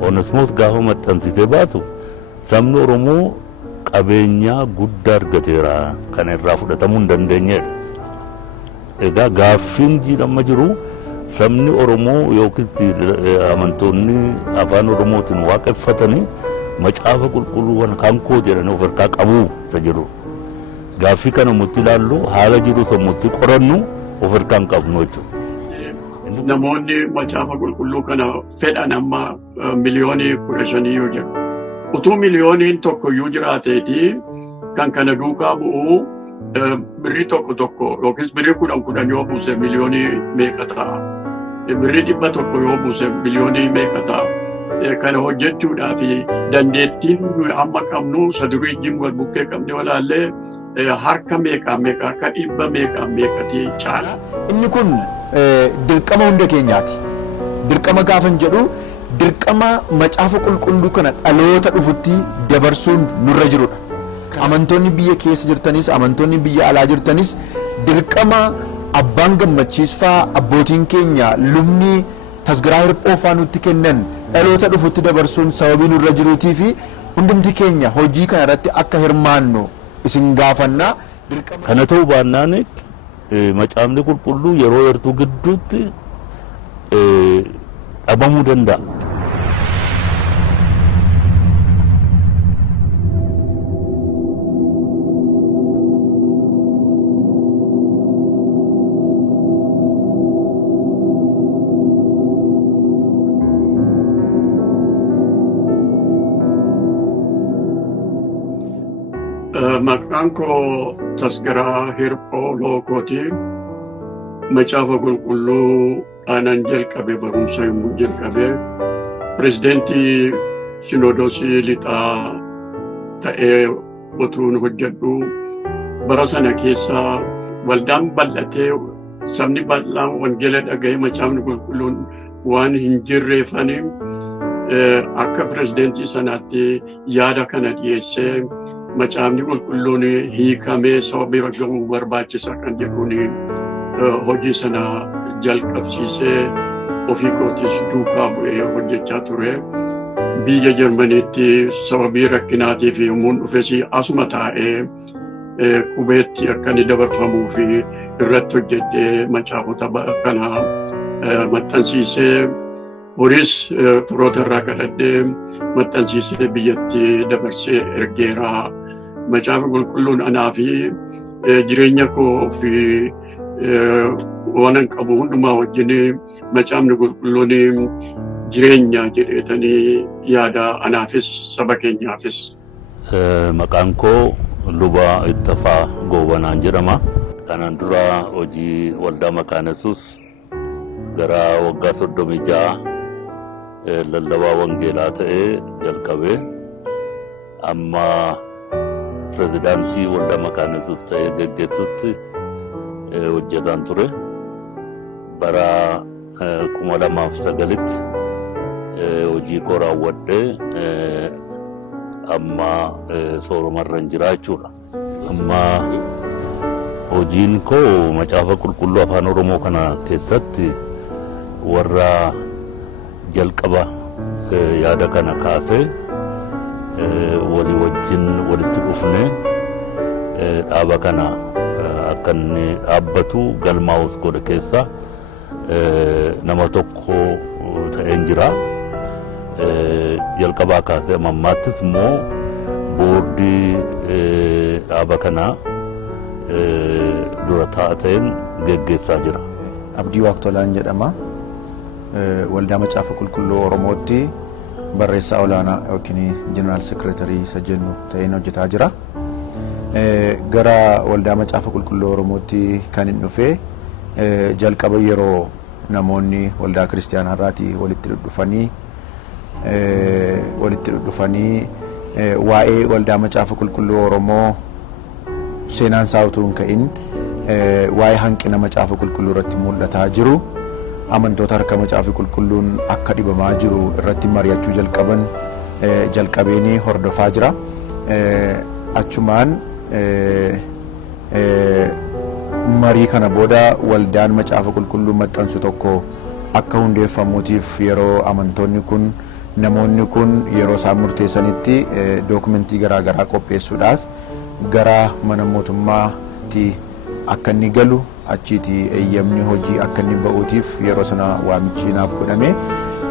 Onesmoos gaafa maxxansitee baatu sabni Oromoo qabeenyaa guddaa argateera kan irraa fudhatamuu hin dandeenyedha. Egaa gaaffiin amma jiru sabni Oromoo yookiin amantoonni afaan Oromootiin waaqeffatanii macaafa qulqulluu kan koo jedhanii of harkaa qabu isa jiru. Gaaffii kana mutti ilaallu haala jiru sammutti qorannu of harkaa hin qabnu jechuudha. Namoonni macaafa qulqulluu kana fedhan amma miliyoonii 15 yoo jiru. Utuu miliyooniin tokko iyyuu jiraateeti kan kana duukaa bu'u birrii tokko yookiis birrii 10 yoo buuse miliyoonii meeqa ta'a? Birrii 100 yoo buuse miliyoonii meeqa ta'a? Kana hojjechuudhaaf dandeettiin amma qabnu sadurii wal bukkee qabne walaallee harka meeqa harka 100 meeqati caala. Inni kun dirqama hunda keenyaati. Dirqama gaafan jedhu dirqama macaafa qulqulluu kana dhaloota dhufutti dabarsuun nurra jirudha. Amantoonni biyya keessa jirtanis amantoonni biyya alaa jirtanis dirqama abbaan gammachiisfaa abbootiin keenya lubni tasgaraa hirphoofaa nutti kennan dhaloota dhufutti dabarsuun sababii nurra jiruutii fi hundumti keenya hojii kana irratti akka hirmaannu isin gaafannaa. Kana ta'uu baannaan macaafni qulqulluu yeroo yartuu gidduutti dhabamuu danda'a. Maqaan koo Tasgaraa Hirphoo Lookooti. Macaafa qulqulluu aanan jalqabe barumsa yommuu jalqabe pirezidentii Sinodoosii lixaa ta'ee utuun hojjedhu bara sana keessa waldaan bal'atee sabni bal'aan wangeela dhaga'ee macaafni qulqulluun waan hin jirreefaniif akka pirezidentii sanaatti yaada kana dhiyeessee macaafni qulqulluun hiikamee saba bira ga'uu barbaachisa kan jedhuun hojii sana jalqabsiisee ofii kootis duukaa bu'ee hojjechaa ture. Biyya Jarmaniitti sababii rakkinaatii fi yommuun dhufes asuma taa'ee qubeetti akka inni dabarfamuu fi irratti hojjedhee macaafota kana maxxansiisee horiis firoota irraa kadhadhee maxxansiisee biyyatti dabarsee ergeera. Macaafa qulqulluun anaa fi jireenya koo fi waan qabu hundumaa wajjin macaafni qulqulluun jireenya jedheetanii yaada anaafis saba keenyaafis. Maqaan koo Lubaa Ittafaa Goobanaan jedhama. Kanaan dura hojii waldaa Makaana Yesuus gara waggaa 36 lallabaa wangeelaa ta'ee jalqabee amma pirezidaantii waldaa Makaana Yesuus ta'ee geggeessutti hojjetaan ture. Bara 2009tti hojii koo raawwadhee amma soorumarra hin jira jechuudha. Amma hojiin koo macaafa qulqulluu afaan Oromoo kana keessatti warra jalqaba yaada kana kaasee walii wajjin walitti dhufnee dhaaba kana akka inni dhaabbatu galmaa'us godhe keessa nama tokko ta'een jira. Jalqabaa kaasee ammaattis immoo boordii dhaaba kanaa dura ta'een geggeessaa jira. Abdii Waaqtolaan jedhama. Waldaa Macaafa Qulqulluu Oromootti barreessaa olaanaa yookiin jeneraal sekireetarii isa jennu ta'een hojjetaa jira. Gara waldaa Macaafa Qulqulluu Oromootti kan hin dhufee jalqaba yeroo namoonni waldaa kiristaanaa irraatii walitti dhufanii waa'ee waldaa Macaafa Qulqulluu Oromoo seenaan isaa utuu hin ka'in waa'ee hanqina Macaafa Qulqulluu irratti mul'ataa jiru amantoota harka Macaafa Qulqulluun akka dhibamaa jiru irratti mari'achuu jalqabeen hordofaa jira. Achumaan marii kana booda waldaan Macaafa Qulqulluu maxxansu tokko akka hundeeffamuutiif yeroo amantoonni kun namoonni kun yeroo isaan murteessanitti dookumentii garaagaraa qopheessuudhaaf gara mana mootummaatti akka inni galu achiiti eeyyamni hojii akka inni ba'uutiif yeroo sana waamichi naaf godhame.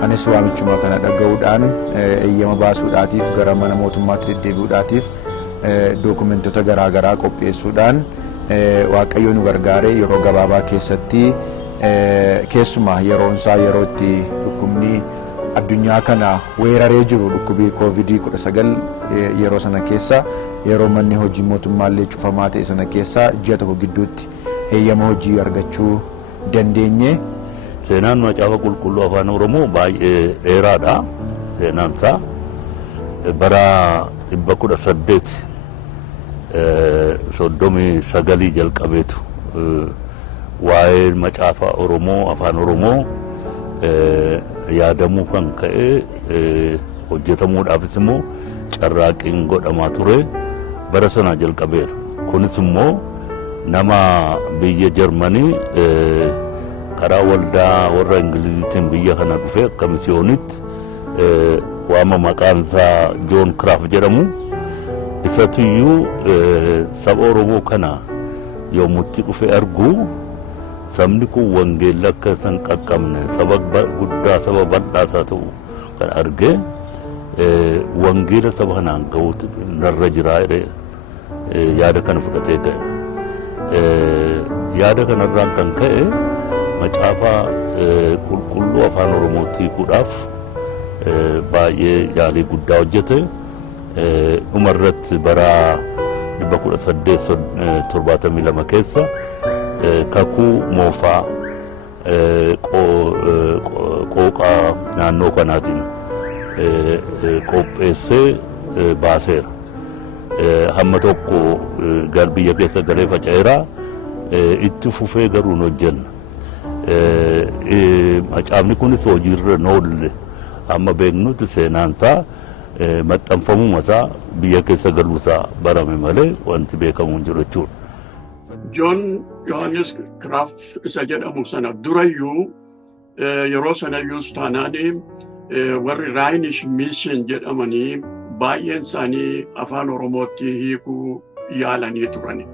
Anis waamichuma kana dhaga'uudhaan eeyyama baasuudhaatiif gara mana mootummaatti deddeebi'uudhaatiif dookumentoota garaagaraa qopheessuudhaan Waaqayyo nu gargaare yeroo gabaabaa keessatti keessumaa yeroonsaa yeroo itti dhukkubni addunyaa kana weeraree jiru dhukkubii COVID-19 yeroo sana keessa yeroo manni hojii mootummaallee cufamaa ta'e sana keessa ji'a tokko gidduutti eeyyama hojii argachuu dandeenye. Seenaan macaafa qulqulluu afaan Oromoo baay'ee dheeraadha. Seenaan isaa bara 1839 jalqabeetu waa'ee macaafa Oromoo afaan Oromoo yaadamuu kan ka'e hojjetamuudhaafis immoo carraaqqiin godhamaa ture bara sana jalqabeera. Kunis immoo nama biyya Jarmanii karaa waldaa warra Ingiliziitiin biyya kana dhufe akka misiyoonitti waama maqaan isaa Joon Kiraaf jedhamu isatuyyuu saba Oromoo kana yommutti dhufe argu sabni kun wangeela akka isaan qaqqabne saba guddaa saba bal'aa isaa ta'u kan arge wangeela saba kanaan ga'uutu narra jiraa yaada kana fudhatee ga'e. Yaada kanarraan kan ka'e macaafa qulqulluu afaan Oromoo hiikuudhaaf baay'ee yaalii guddaa hojjete. Dhumarratti bara 1872 keessa kakuu moofaa qooqaa naannoo kanaatiin qopheessee baaseera. Hamma tokko biyya keessa galee faca'eera. Itti fufee garuu hin hojjenna. Macaafni kunis hojiirra hin oolle amma beeknutti seenaansaa maxxanfamuu isaa biyya keessa galuusaa barame malee wanti beekamu hin jiru jechuudha. Joon Yohaannis Kiraaf isa jedhamu sana durayyuu yeroo sanayyuus taanaanii warri Raayinish Miishin jedhamanii baay'een isaanii afaan Oromootti hiikuu yaalanii turani.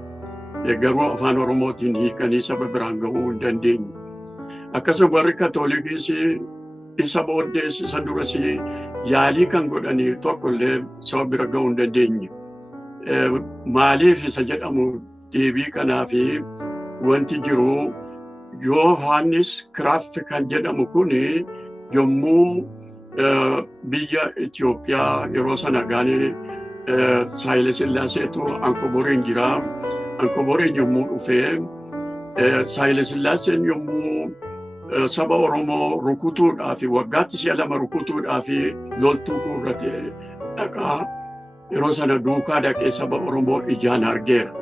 Garuu afaan Oromootiin hiikanii saba biraan ga'uu hin dandeenye. Akkasuma warri Katoolikis isa booddees isa duras yaalii kan godhanii tokkollee saba bira ga'uu hin dandeenye. Maaliif isa jedhamu deebii kanaafi wanti jiru Yohaannis Kiraaf kan jedhamu kuni yommuu biyya Itoophiyaa yeroo sana gaanii Haayile Sillaaseetu Ankoboriin jira. Ankoboriin yommuu dhufee Haayile Sillaaseen yommuu saba Oromoo rukutuudhaaf waggaatti si'a 2 rukutuudhaaf loltuu irratti dhaqaa yeroo sana duukaa dhaqee saba Oromoo ijaan argeera.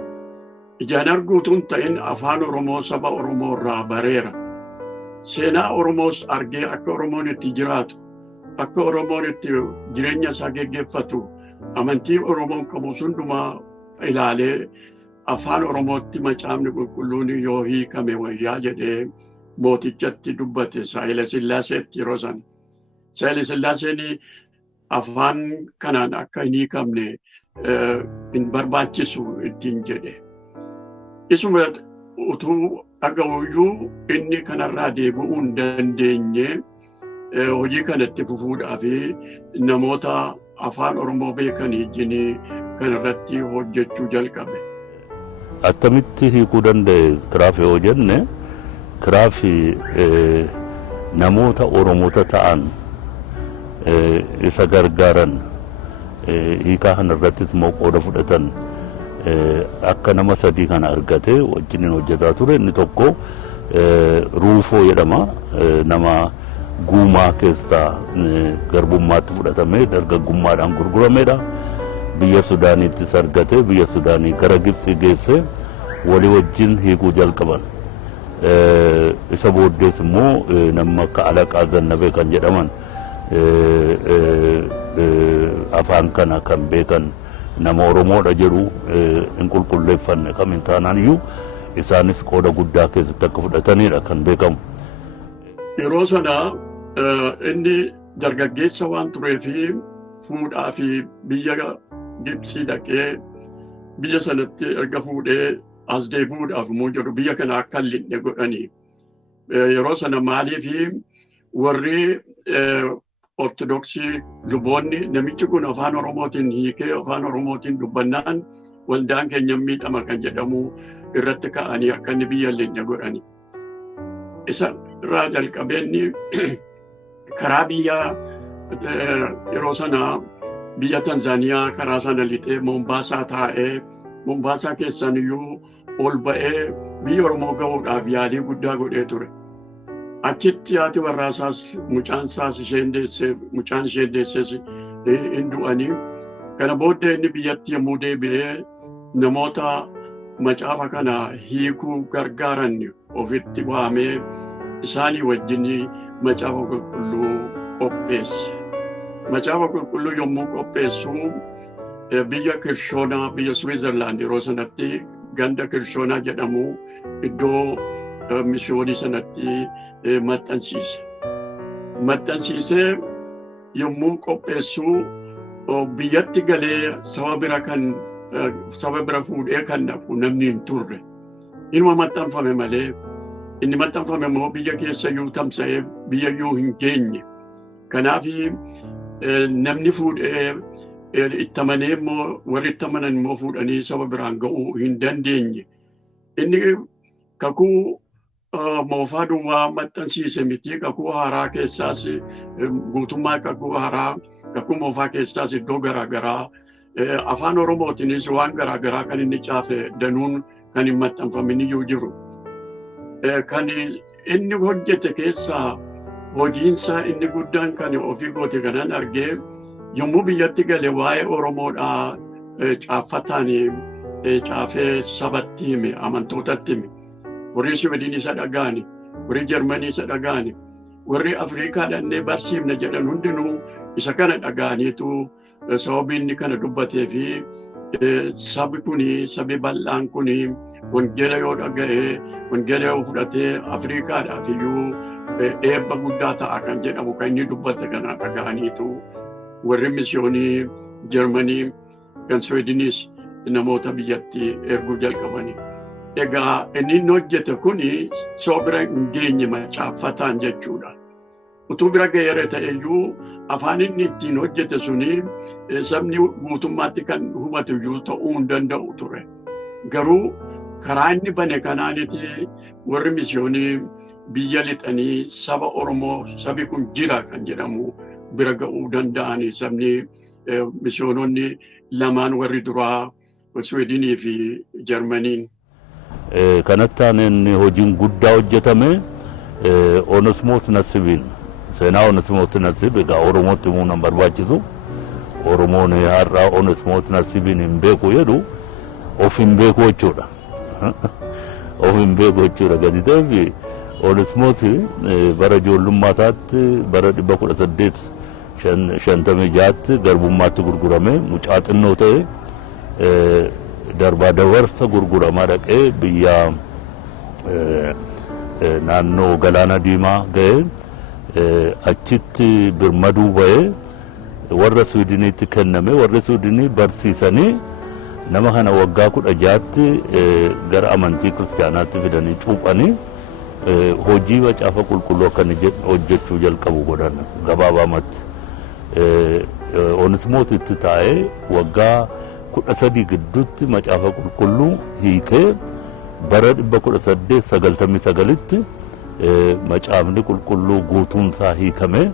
Ijaan arguutuun ta'in afaan Oromoo saba Oromoo irraa bareera. Seenaa Oromoos argee akka Oromoon itti jiraatu, akka Oromoon itti jireenya isaa geggeeffatu, amantii Oromoon qabu hundumaa ilaalee afaan Oromootti macaafni qulqulluun yoo hiikame wayyaa jedhee mootichatti dubbate Haayile Sillaaseetti yeroo sana. Haayile Sillaaseen afaan kanaan akka hin hiikamne hin barbaachisu ittiin jedhe. Isuma utuu dhaga'uyyuu inni kanarraa deebi'uu hin dandeenye hojii kanatti fufuudhaaf namoota afaan Oromoo beekan wajjin kanarratti hojjechuu jalqabe. Attamitti hiikuu danda'e Kiraaf yoo jenne Kiraaf namoota Oromoota ta'an isa gargaaran hiikaa kanarrattis immoo qooda fudhatan akka nama 3 kana argate wajjin hojjetaa ture. Inni tokko Ruufoo jedhama. Nama Guumaa keessaa garbummaatti fudhatamee dargaggummaadhaan gurguramedha. Biyya Sudaanittis argate biyya Sudaanii gara Gibxii geesse walii wajjin hiikuu jalqaban. Isa booddees immoo nama akka Alaqaa Zannabee kan jedhaman afaan kana kan beekan nama Oromoodha jedhu hin qulqulleeffanne kamiin taanaan iyyuu isaanis qooda guddaa keessatti akka fudhatanidha kan beekamu. Yeroo sana inni dargaggeessa waan tureefi fuudhaa fi biyya Gibsii dhaqee biyya sanatti erga fuudhee as deebi'uudhaaf immoo jedhu biyya kana akka hin linne godhanii. Yeroo sana maaliif warri Ortodoksii luboonni namichi kun afaan Oromootiin hiikee afaan Oromootiin dubbannaan waldaan keenya miidhama kan jedhamu irratti ka'anii akka inni biyya hin linne godhani. Isa irraa jalqabeenni karaa biyya yeroo sana biyya Tanzaaniyaa karaa sana lixee Mombaasaa taa'ee Mombaasaa keessan iyyuu ol ba'ee biyya Oromoo ga'uudhaaf yaalii guddaa godhee ture. Achitti haati warraasaas mucaan ishee deesses hin du'anii. Kana booddee inni biyyatti yommuu deebi'ee namoota macaafa kana hiikuu gargaaran ofitti waamee isaanii wajjin macaafa qulqulluu qopheesse. Macaafa qulqulluu yommuu qopheessu biyya Kirshoonaa biyya Switzerland yeroo sanatti ganda Kirshoonaa jedhamu iddoo misyoonii sanatti maxxansiise. Maxxansiisee yommuu qopheessu biyyatti galee saba bira fuudhee kan dhaqu namni hin turre. Inuma maxxanfame malee inni maxxanfame immoo biyya keessa iyyuu tamsa'ee biyya iyyuu hin geenye. Kanaaf namni fuudhee itti amanee immoo warri itti amanan immoo fuudhanii saba biraan ga'uu hin dandeenye. Inni kakuu moofaa duwwaa maxxansiise miti kakuu haaraa keessaas guutummaa kakuu haaraa kakuu moofaa keessaas iddoo garaagaraa afaan Oromootiinis waan garaagaraa kan inni caafe danuun kan hin maxxanfamin iyyuu jiru. Kan inni hojjete keessaa hojiinsaa inni guddaan kan ofii goote kanan argee yommuu biyyatti gale waa'ee Oromoodhaa caaffataan caafee sabatti hime amantootatti hime. Warri Siwiidin isa dhaga'ani, warri Jarmanii isa dhaga'ani, warri Afrikaa dhannee barsiifna jedhan hundinuu isa kana dhaga'aniitu sababii inni kana dubbatee fi sabi bal'aan kuni wangeela yoo dhaga'ee wangeela yoo fudhatee Afrikaadhaaf iyyuu eebba guddaa ta'a kan jedhamu kan inni dubbate kana dhaga'aniitu warri misyoonii Jarmanii kan Siwiidinis namoota biyyatti erguu jalqabani. Egaa inni hojjete kuni soo bira hin geenye macaaffataan jechuudha. Utuu bira ga'eera ta'eyyuu afaan inni ittiin hojjete suni sabni guutummaatti kan hubatu iyyuu ta'uu hin danda'u ture. Garuu karaa inni bane kanaaniti warri misyoonii biyya lixanii saba Oromoo sabi kun jira kan jedhamu bira ga'uu danda'anii sabni misyoononni lamaan warri duraa Swiidinii fi Jarmaniin. Kanatti aaneen hojiin guddaa hojjetame Onesimoos Nasibiin seenaa Onesimoos Nasib egaa Oromootti himuu nan barbaachisu. Oromoon har'aa Onesimoos Nasibiin hin beeku jedhu of hin beeku jechuudha. Of hin beeku jechuudha gadi ta'eef Onesimoos bara ijoollummaa isaatti bara 1856tti garbummaatti gurgurame mucaa xinnoo ta'e darbaa dabarsa gurguramaa dhaqee biyya naannoo Galaana Diimaa ga'ee achitti birmaduu ba'ee warra Swiidiniitti kenname. Warri Swiidinii barsiisanii nama kana waggaa 16tti gara amantii kiristaanaatti fidanii cuuphanii hojii macaafa qulqulluu akka hojjechuu jalqabu godhan gabaabaamatti. Onesimoositti taa'ee waggaa 13 gidduutti macaafa qulqulluu hiikee bara 1899tti macaafni qulqulluu guutuunsaa hiikamee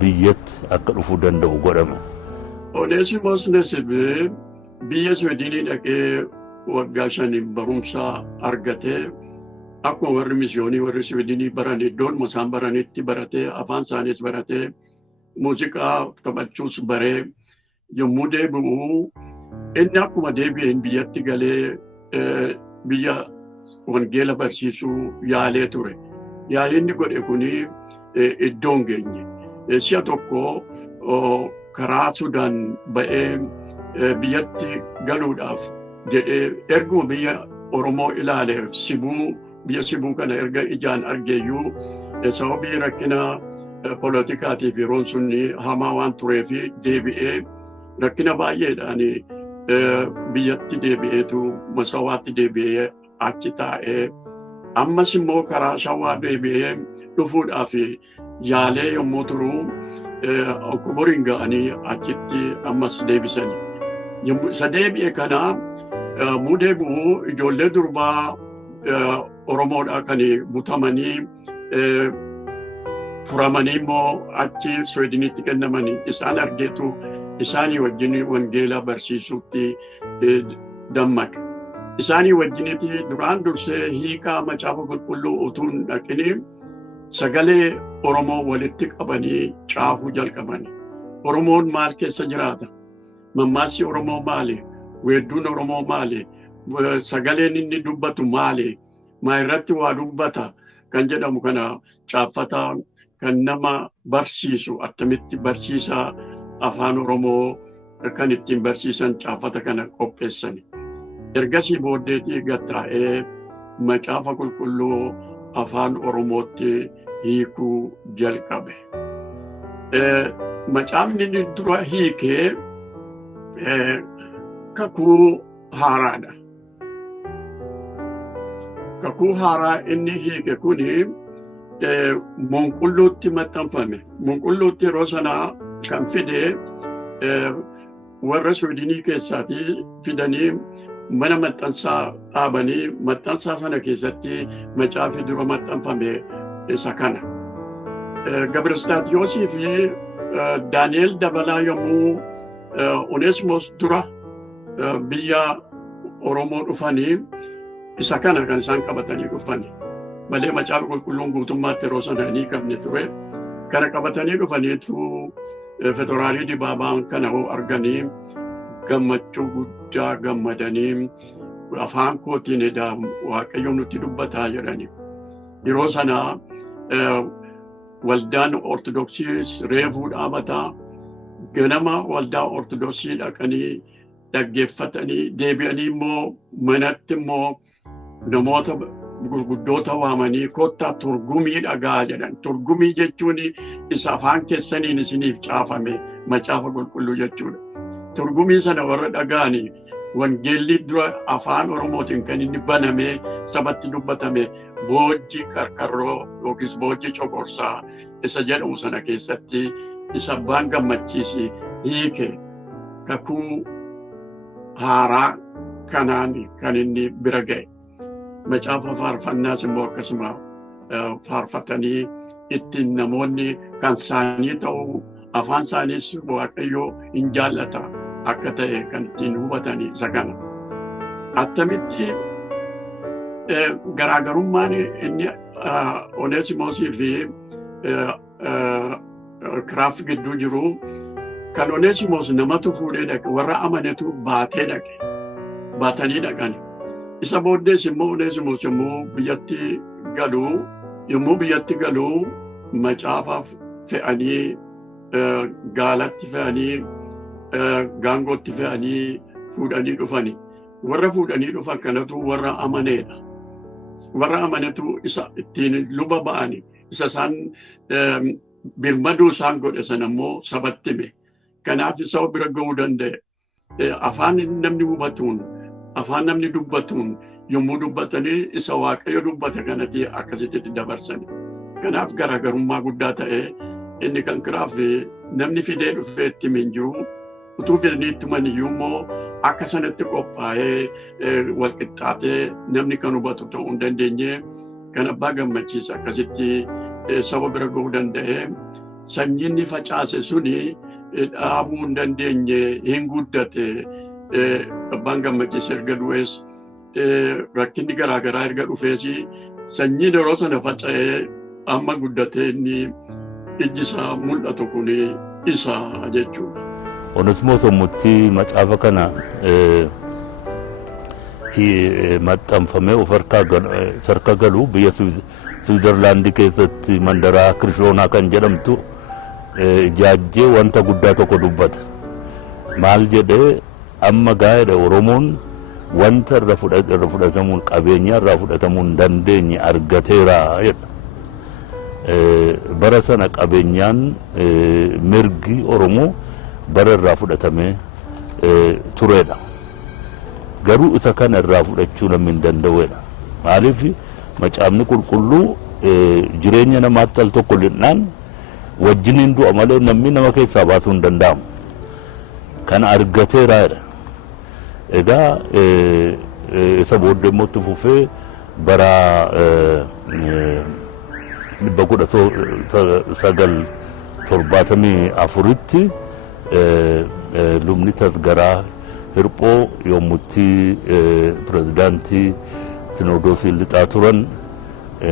biyyatti akka dhufuu danda'u godhame. Onesimoos Nasib biyya Swiidinii dhaqee waggaa 5 barumsa argatee akkuma warri misyoonii warri Swiidinii baran iddoon isaan baranitti baratee afaan isaaniis baratee muuziqaa taphachuus baree yommuu deebi'u inni akkuma deebi'een biyyatti galee biyya wangeela barsiisuu yaalee ture. Yaalinni godhe kuni iddoon geenye. Si'a tokko karaa Sudaan ba'ee biyyatti galuudhaaf jedhee erguma biyya Oromoo ilaale biyya Sibuu kana erga ijaan argeeyyuu sababii rakkina poolitikaatiif yeroon sun hamaa waan tureef deebi'ee rakkina baay'eedhaan biyyatti deebi'eetu masawaatti deebi'ee achi taa'ee ammas immoo karaa shawaa deebi'ee dhufuudhaaf yaalee yommuu turu okkoboriin ga'anii achitti ammas deebisanii. Isa deebi'e kana mudee bu'uu ijoollee durbaa Oromoodhaa kan butamanii furamanii immoo achi Sweedinitti kennamanii isaan argeetu isaanii wajjin wangeelaa barsiisuutti dammaqe. Isaanii wajjinitti duraan dursee hiikaa macaafa qulqulluu utuu hin dhaqin sagalee Oromoo walitti qabanii caafuu jalqabani. Oromoon maal keessa jiraata? Mammaassi Oromoo maali? Weedduun Oromoo maali? Sagaleen inni dubbatu maali? Maa irratti waa dubbata? Kan jedhamu kana caaffataa kan nama barsiisu attamitti barsiisaa afaan Oromoo kan ittiin barsiisan caaffata kana qopheessani. Ergasii booddeetii gattaa'ee macaafa qulqulluu afaan Oromootti hiikuu jalqabe. Macaafni inni dura hiikee kakuu haaraadha. Kakuu haaraa inni hiike kuni Monqulluutti maxxanfame. Monqulluutti yeroo sanaa kan fide warra Sweedinii keessaatii fidanii mana maxxansaa dhaabanii maxxansaa sana keessatti macaafni dura maxxanfame isa kana. Gabristaatiyoosii fi Daani'el Dabalaa yommuu Oneesimoos dura biyya Oromoo dhufanii isa kana kan isaan qabatanii dhufani. Malee macaafa qulqulluun guutummaatti yeroo sana hin hiikamne ture. Kana qabatanii dhufaniitu Fetoraalii Dibaabaan kana arganii gammachuu guddaa gammadanii afaan kootiin edaa Waaqayyo nutti dubbataa jedhani. Yeroo sana waldaan Ortodoksii reefuu dhaabataa ganama waldaa Ortodoksii dhaqanii dhaggeeffatanii deebi'anii immoo manatti immoo namoota gurguddoota waamanii kottaa turgumii dhagaa jedhan. Turgumii jechuun isa afaan keessaniin isiniif caafame macaafa qulqulluu jechuudha. Turgumii sana warra dhagaanii wangeelli dura afaan Oromootiin kan inni banamee sabatti dubbatame boojii karkarroo yookiis boojii coqorsaa isa jedhamu sana keessatti isa abbaan gammachiisi hiike kakuu haaraa kanaan kan inni bira ga'e. Macaafa faarfannaas immoo akkasuma faarfatanii ittiin namoonni kan isaanii ta'u afaan isaaniis Waaqayyo hin jaallata akka ta'e kan ittiin hubatanii isa kana. Attamitti garaagarummaan inni Oneesimoosii fi Kiraaf gidduu jiru kan Oneesimoos namatu fuudhee dhaqe warra amanetu baatee dhaqe baatanii dhaqan. Isa booddees immoo Oneesimoos yommuu biyyatti galuu macaafa fe'anii gaalatti fe'anii gaangootti fe'anii fuudhanii dhufani. Warra fuudhanii dhufan kanatu warra amaneedha. Warra amanetu isa ittiin luba ba'ani. Isa isaan birmaduu isaan godhe sana immoo sabatti hime. Kanaaf isa bira ga'uu danda'e. Afaan namni hubatuun afaan namni dubbatuun yommuu dubbatanii isa Waaqayyo dubbate kanatti akkasitti dabarsani. Kanaaf garaagarummaa guddaa ta'e inni kan Kiraaf namni fidee dhufee itti hin jiru. Utuu fidanii itti maniyyuu immoo akka sanatti qophaa'ee walqixxaatee namni kan hubatu ta'uu hin dandeenye kan abbaa gammachiisa akkasitti saba bira ga'uu danda'e. Sanyiin ni facaase suni dhaabuu hin dandeenye hin guddate. Abbaan gammachiisa erga du'ees rakkinni garaagaraa erga dhufees sanyiin yeroo sana faca'ee amma guddatee inni ijji isaa mul'atu kun isa jechuudha. Oneesimoos yommutti macaafa kana maxxanfamee of harka galu biyya Swiizerlaandii keessatti mandaraa Kirshoonaa kan jedhamtu ijaajjee wanta guddaa tokko dubbata. Maal jedhee amma gaa'eedha Oromoon wanta irra fudhatamuun qabeenya irraa fudhatamuu hin dandeenye argateera jedha. bara sana qabeenyaan mirgi Oromoo bara irraa fudhatamee turedha. Garuu isa kana irraa fudhachuu namni hin danda'edha. Maaliif macaafni qulqulluu jireenya namaatti al tokko linnaan wajjiniin du'a malee namni nama keessaa baasuu hin danda'amu. Kana argateeraadha. Egaa isa booddee immoo itti fufee bara 1974tti lubni tasgaraa hirphoo yommutti pirezidaantii Sinodoosii lixaa turan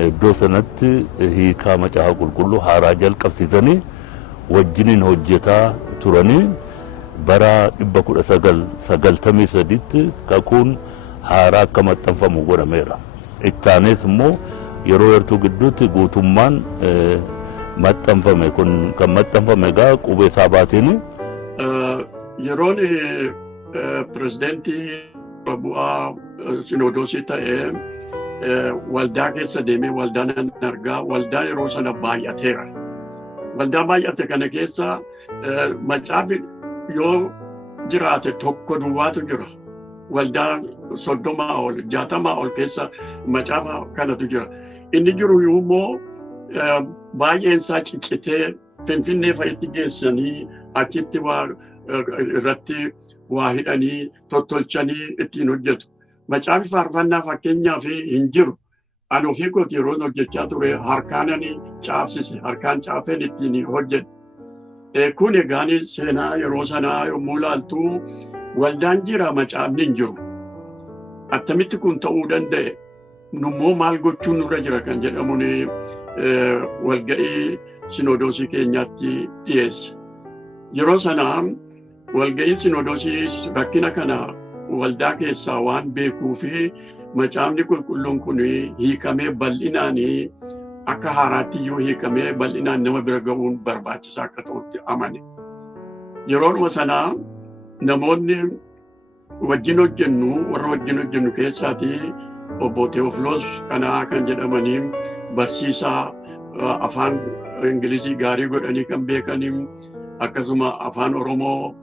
iddoo sanatti hiikaa macaafa qulqulluu haaraa jalqabsiisanii wajjiniin hojjetaa turanii bara 1993tti kakuun haaraa akka maxxanfamu godhameera. Ittaanees immoo yeroo yartuu gidduutti guutummaan maxxanfame kun kan maxxanfame egaa qubee isaa baatiin yeroon pirezidaantii bu'aa Sinodoosii ta'ee waldaa keessa deemee waldaan argaa waldaa yeroo sana baay'ateera. Waldaa baay'ate kana keessa macaafi yoo jiraate tokko duwwaatu jira. Waldaa 30 ol 60 ol keessa macaafa kanatu jira. Inni jiru immoo baay'een isaa ciccitee Finfinnee fa'itti geessanii achitti irratti waa hidhanii tottolchanii ittiin hojjetu. Macaafi faarfannaa fakkeenyaaf hin jiru. Ani ofii kooti yeroo hojjechaa ture harkaanani caafsise harkaan caafeen ittiin hojjedhe. Kun egaan seenaa yeroo sanaa yommuu ilaaltu waldaan jira macaafni hin jiru. Attamitti kun ta'uu danda'e nummoo maal gochuun nurra jira kan jedhamuun walga'ii Sinodoosii keenyaatti dhiyeesse. Yeroo sanaa walga'iin Sinodoosii rakkina kana waldaa keessaa waan beekuu fi macaafni qulqulluun kun hiikamee bal'inaan akka haaraatti iyyuu hiikamee bal'inaan nama bira ga'uun barbaachisaa akka ta'utti amane. Yeroodhuma sanaa namoonni wajjin hojjennu keessaatii obbo Tewofiloos kanaa kan jedhamanii barsiisaa afaan Ingilizii gaarii godhanii kan beekanii akkasuma afaan Oromoo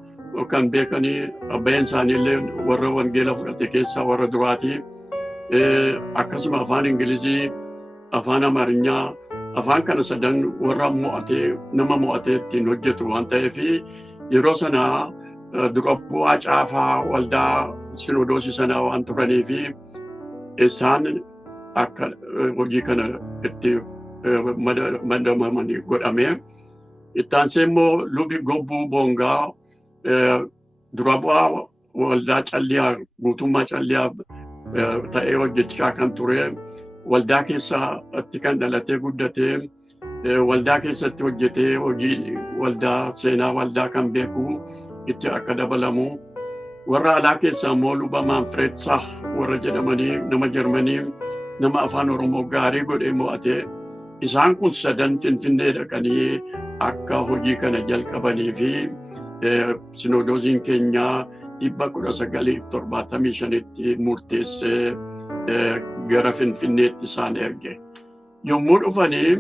kan beekanii abbaan isaaniillee warra wangeela fudhate keessaa warra duraatii akkasuma afaan Ingilizii afaan Amaarinyaa afaan kana sadan warra nama mo'atee ittiin hojjetu waan ta'eef yeroo sanaa dura bu'aa caafaa waldaa Sinodoosii sanaa waan turaniif isaan akka hojii kana itti madamamanii godhame. Ittaansee immoo lubi Gobbuu Boongaa dura bu'aa waldaa calliyaa guutummaa calliyaa ta'ee hojjechaa kan ture waldaa keessatti kan dhalatee guddatee waldaa keessatti hojjetee hojii waldaa seenaa waldaa kan beeku itti akka dabalamu warra alaa keessaa immoo luba Maanfreedsaa warra jedhamanii nama Jarmanii nama afaan Oromoo gaarii godhee mo'ate isaan kun sadan Finfinnee dhaqanii akka hojii kana jalqabanii fi Sinodoosiin keenya 1975tti murteessee gara Finfinneetti isaan erge. Yommuu dhufanii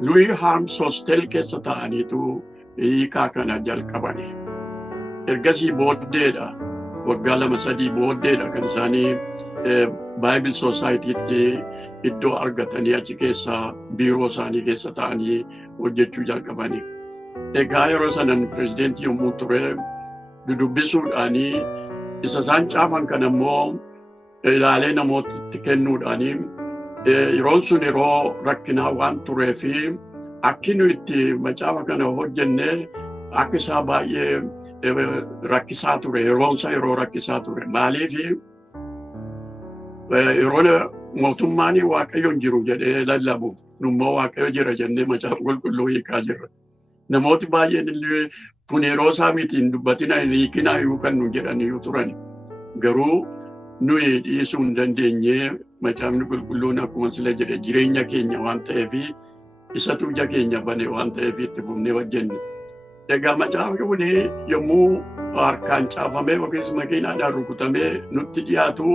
Louis Harms Hostel keessa ta'aniitu hiikaa kana jalqabani. Ergasii booddeedha. Waggaa 2-3 booddeedha kan isaanii Bible Society'tti iddoo argatanii achi keessa biiroo isaanii keessa ta'anii hojjechuu jalqabani. Egaa yeroo sanan pirezidaantii yommuu ture dudubbisuudhaanii isa isaan caafan kana immoo ilaalee namootatti kennuudhaanii yeroon sun yeroo rakkinaa waan tureef akki nu itti macaafa kana hojjenne akka isaa baay'ee rakkisaa ture yeroonsa yeroo rakkisaa ture maaliif yeroon mootummaan waaqayyoon jiru jedhee lallabu nummoo waaqayyo jira jennee macaafa qulqulluu hiikaa jirra. Namooti baay'een illee kun yeroo isaa mitiin dubbatina hiikinaa iyyuu kan nu jedhaniyyuu turan. Garuu nuyi dhiisuu hin dandeenye macaafni qulqulluun akkuma sila jedhe jireenya keenya waan ta'eef isatu ija keenya bane waan ta'eef itti fufnee hojjenne. Egaa macaafni kun yommuu harkaan caafamee yookiis makiinaadhaan rukutamee nutti dhiyaatu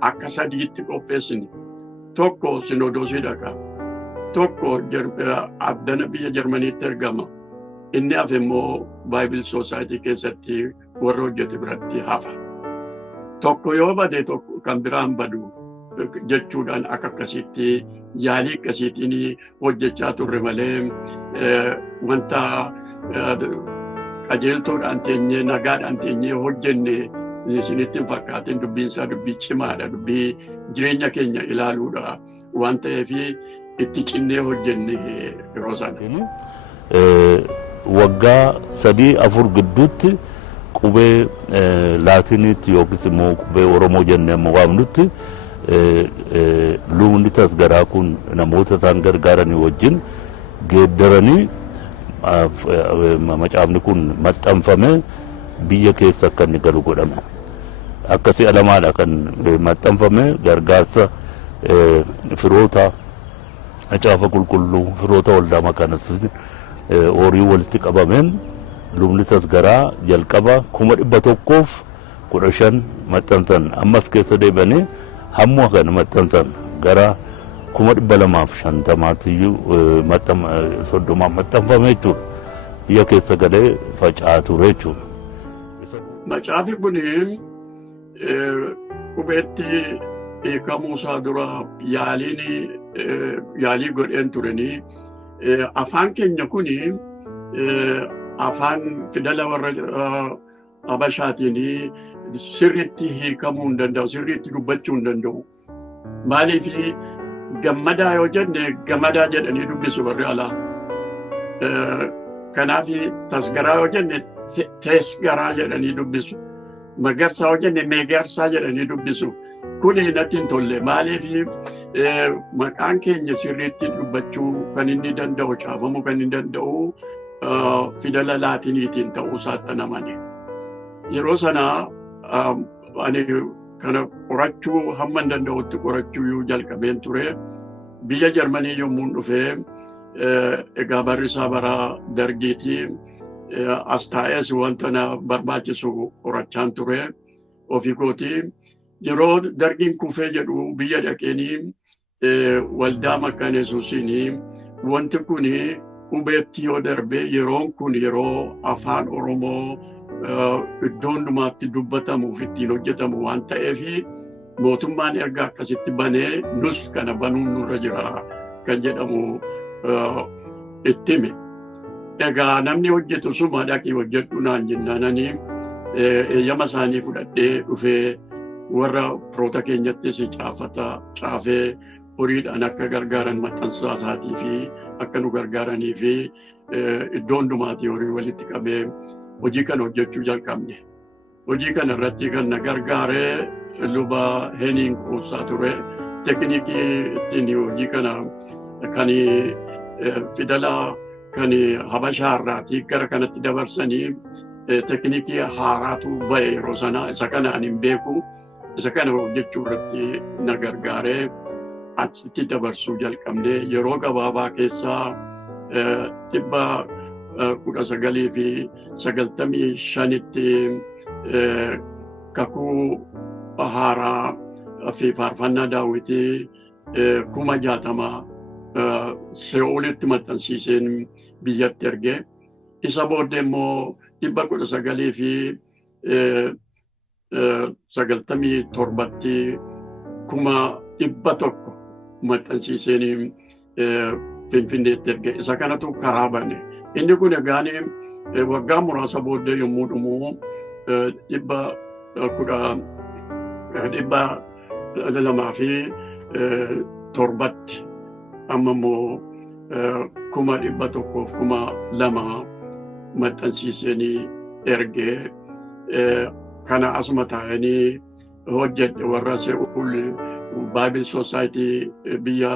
akka sadiitti qopheessine. Tokko Sinodoosii dhaqa. tokko abdana biyya Jarmaniitti ergama. Inni hafe immoo Bible Society keessatti warra hojjete biratti hafa. Tokko yoo bade tokko kan biraan badu jechuudhaan akkasitti yaalii akkasiitiin hojjechaa turre malee wanta qajeeltoodhaan teenyee nagaadhaan teenyee hojjenne isinitti hin fakkaatin. Dubbiin isaa dubbii cimaadha. Dubbii jireenya keenya ilaaluudha waan ta'eef itti cinnee hojjenne yeroo sana. Waggaa 3-4 gidduutti qubee laatiniitti yookiis immoo qubee Oromoo jennee waamnutti lubni tasgaraa kun namoota isaan gargaaranii wajjin geeddaranii macaafni kun maxxanfame biyya keessa akka inni galu godhame. Akkasii alamaadha kan maxxanfame gargaarsa firoota macaafa qulqulluu firoota waldaa makanas horii walitti qabameen lubni tasgaraa jalqaba 1,115 maxxansan ammas keessa deebi'anii hamma kana maxxansan gara 250 maxxanfame jechuudha. Biyya keessa galee faca'aa ture jechuudha. Macaafi kun qubeetti hiikamuusaa dura yaalii godheen turanii afaan keenya kun afaan fidala warra Habashaatiin sirriitti hiikamuu hin danda'u, sirriitti dubbachuu hin danda'u. Maaliif gammadaa yoo jenne gammadaa jedhanii dubbisu warri alaa. Kanaaf tasgaraa yoo jenne teesgaraa jedhanii dubbisu. Magarsaa yoo jenne meegarsaa jedhanii dubbisu. Kun natti hin tolle. Maaliif maqaan keenya sirriitti dubbachuu kan inni danda'u, caafamuu kan inni danda'u fidala laatiniitiin ta'uu isaatti namani. Yeroo sana ani kana qorachuu hamma hin danda'utti qorachuu jalqabeen ture. Biyya Jarmanii yommuu dhufee egaa barri isaa bara dargiitii as taa'es wanta na barbaachisu qorachaan ture ofii kootii. Yeroo dargiin kufee jedhu biyya dhaqeenii waldaa Makkaan Yesuusiin wanti kun qubeetti yoo darbe yeroon kun yeroo afaan Oromoo iddoo hundumaatti dubbatamuuf ittiin hojjetamu waan ta'eef mootummaan erga akkasitti banee nus kana banuun nurra jira kan jedhamu itti hime. Egaa namni hojjetu suma dhaqii hojjedhu naan jennaananii eeyyama isaanii fudhadhee dhufee warra firoota keenyattis caafee horiidhaan akka gargaaran maxxansaa isaatii fi akka nu gargaaranii fi iddoo hundumaatii horii walitti qabee hojii kana hojjechuu jalqabne. Hojii kana irratti kan na gargaaree luba Heniin Kuusaa ture. Tekniikii ittiin hojii kana kan fidala kan Habashaa irraatii gara kanatti dabarsanii tekniikii haaraatu ba'e yeroo sana isa kana ani hin beeku. Isa kana hojjechuu irratti na gargaaree achitti dabarsuu jalqabne. Yeroo gabaabaa keessaa 1995tti kakuu haaraa fi faarfannaa Daawitii 60,000 Se'oolitti maxxansiiseen biyyatti erge. Isa booddee immoo 1997tti 100,000 maxxansiiseen Finfinneetti erge. Isa kanatu karaa bane. Inni kun egaan waggaa muraasa booddee yommuu dhumu 207tti amma immoo 100,000 maxxansiiseen erge. Kana asuma taa'anii hojjedhe warra Se'uul Bible Society biyya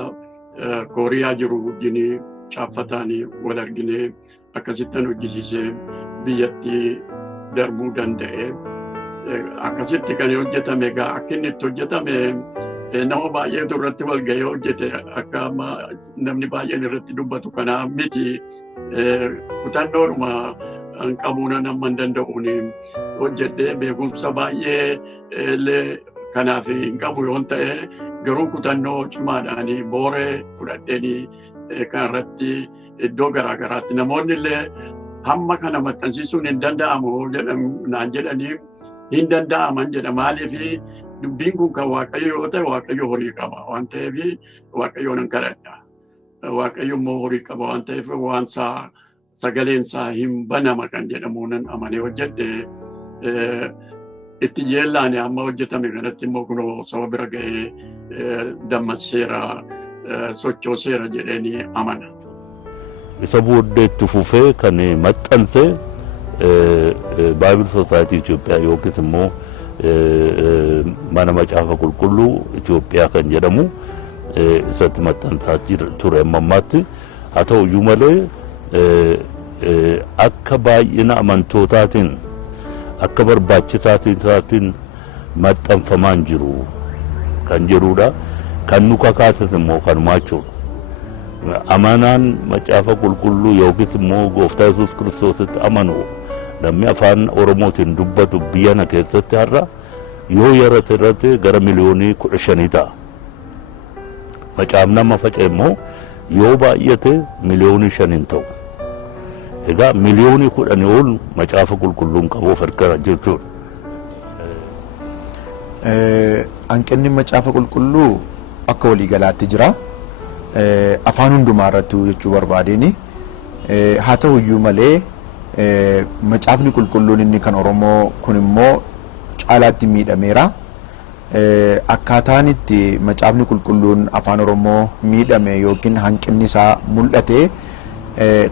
Kooriyaa jiru wajjin caaffataanii wal argine akkasittan hojjisiisee biyyatti darbuu danda'e. Akkasitti kan hojjetame egaa akka inni itti hojjetame nama baay'eetu irratti wal ga'ee hojjete akka namni baay'een irratti dubbatu kana miti kutannoodhuma qabuuna nama hin danda'uun hojjedhee beekumsa baay'ee illee kanaaf hin qabu yoon ta'e garuu kutannoo cimaadhaan booree fudhadheen kanarratti iddoo garaagaraatti namoonni illee hamma kana maxxansiisuun hin danda'amu naan jedhanii hin danda'aman jedha. Maaliif dubbiin kun kan Waaqayyo yoo ta'e Waaqayyo horii qaba waan ta'eef Waaqayyoon hin kadhadha. Waaqayyo immoo horii qaba waan ta'eef waan sagaleen isaa hin banama kan jedhamu nan amanee hojjedhe. Itti yeellaan amma hojjetame kanatti immoo kunoo saba bira ga'ee dammasseera sochooseera jedhanii amana. Isa booddee itti fufee kan maxxanse Bible Society Itoophiyaa yookiis immoo mana macaafa qulqulluu Itoophiyaa kan jedhamu isatti maxxansaa ture ammaatti. Haa ta'u iyyuu malee akka baay'ina amantootaatiin akka barbaachisaatiin maxxanfamaa hin jiru kan jedhudha. Kan nu kakaases immoo kanumaa jechuudha. Amanaan macaafa qulqulluu yookiis immoo Gooftaa Yesuus Kiristoositti amanu namni afaan Oromootiin dubbatu biyya kana keessatti har'a yoo yarate gara miliyoonii 15 ta'a. Macaafni amma faca'e immoo yoo baay'ate miliyoonii 5 ta'u. Egaa miliyoonii 10 ol macaafa qulqulluun qabu of harkaa jechuudha. Hanqinni macaafa qulqulluu akka waliigalaatti jira. Afaan hundumaa irratti jechuu barbaadeen. Haa ta'u iyyuu malee macaafni qulqulluun inni kan Oromoo kun immoo caalaatti miidhameera. Akkaataan itti macaafni qulqulluun afaan Oromoo miidhame yookiin hanqinni isaa mul'ate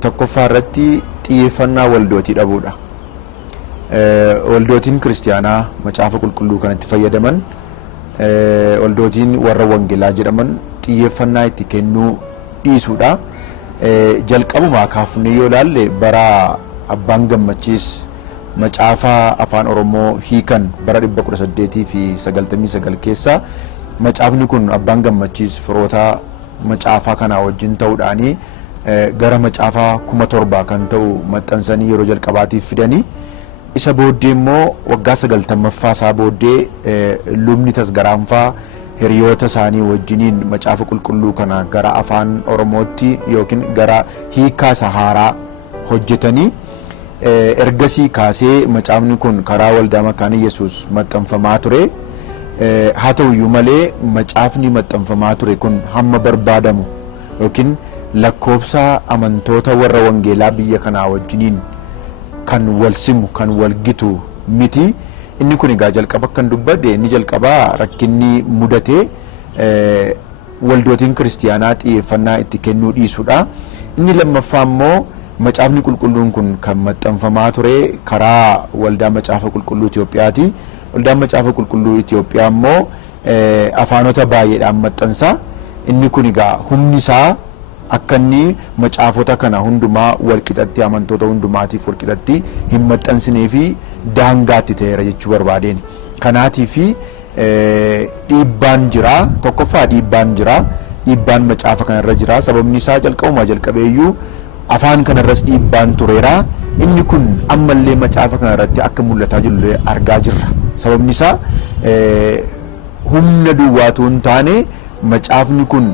tokkoffaa irratti xiyyeeffannaa waldootii dhabuudha. Waldootiin kiristaanaa macaafa qulqulluu kanatti fayyadaman waldootiin warra wangeelaa jedhaman xiyyeeffannaa itti kennuu dhiisuudha. Jalqabumaa kaafnee yoo ilaalle bara Abbaan Gammachiis macaafa afaan Oromoo hiikan bara 1899 keessa macaafni kun Abbaan Gammachiis firoota macaafaa kanaa wajjin ta'uudhaanii gara macaafa 1700 kan ta'u maxxansanii yeroo jalqabaatiif fidanii. Isa booddee immoo waggaa 90ffaa isaa booddee lubni tasgaraanfaa hiriyoota isaanii wajjiniin macaafa qulqulluu kana gara afaan Oromootti yookiin gara hiikaa isa haaraa hojjetanii ergasii kaasee macaafni kun karaa waldaa makaana Yesuus maxxanfamaa ture. Haa ta'u iyyuu malee macaafni maxxanfamaa ture kun hamma barbaadamu yookiin lakkoofsa amantoota warra wangeelaa biyya kanaa wajjiniin kan wal simu kan wal gitu miti. Inni kun egaa jalqaba kan dubbadde inni jalqabaa rakkinni mudate waldootiin kiristaanaa xiyyeeffannaa itti kennuu dhiisuudha. Inni lammaffaa immoo macaafni qulqulluun kun kan maxxanfamaa ture karaa waldaa macaafa qulqulluu Itoophiyaati. Waldaan macaafa qulqulluu Itoophiyaa immoo afaanota baay'eedhaan maxxansa. Inni kun egaa humni isaa akka inni macaafota kana hundumaa walqixatti amantoota hundumaatiif walqixatti hin maxxansinee fi daangaatti ta'eera jechuu barbaadeen. Kanaatii fi dhiibbaan jira. Tokkoffaa dhiibbaan jira. Dhiibbaan macaafa kanarra jira. Sababni isaa jalqabumaa jalqabeeyyuu afaan kanarras dhiibbaan tureera. Inni kun ammallee macaafa kanarratti akka mul'ataa jiru argaa jirra. Sababni isaa humna duwwaatu hin taane macaafni kun